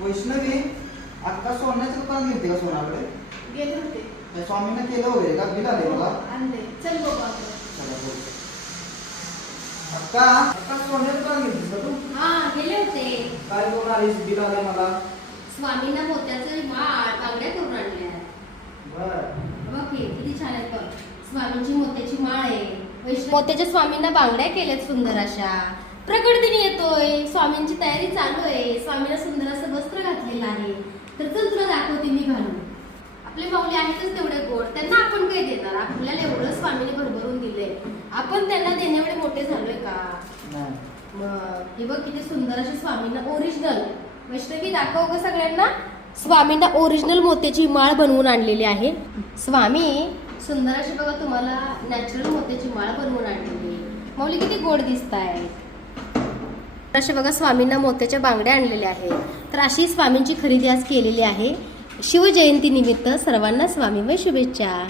वैष्णवी अक्का सोन्याचं दुकान गेलते का सोनाकडे? गेले होते. त्या स्वामींना केलं वगैरे का? बिल आले मला. आणले. चल बघू आपण. चला बघू. अक्का अक्का सोन्याचं दुकान गेलतीस का तू? हा गेले होते. काय करून आलीस? बिल आले मला. स्वामींना मोत्याचे माळ बांगड्या करून आणल्या. बर. बघ हे किती छान आहे बघ. स्वामींची मोत्याची माळ आहे. मोत्याच्या स्वामींना बांगड्या केल्यात सुंदर अशा. प्रकट दिनी येतोय. स्वामींची तयारी चालू आहे. स्वामींना सुंदर असं वस्त्र घातलेलं आहे. तर चल तुला दाखवते मी घालून. आपले माऊली आहेतच तेवढे गोड. त्यांना आपण काय देणार? आपल्याला एवढं स्वामीने भरभरून दिलंय. आपण त्यांना देण्याएवढे मोठे झालोय का? नाही. मग हे बघ किती सुंदर अशी स्वामींना ओरिजिनल. वैष्णवी दाखव ग सगळ्यांना. स्वामींना ओरिजिनल मोत्याची माळ बनवून आणलेली आहे. स्वामी सुंदर अशी बघा तुम्हाला नॅचरल मोत्याची माळ बनवून आणलेली. माऊली किती गोड दिसताय. असे बघा स्वामींना मोत्याच्या बांगड्या आणलेल्या आहेत. तर अशी स्वामींची खरेदी आज केलेली आहे. शिवजयंती निमित्त सर्वांना स्वामीमय शुभेच्छा.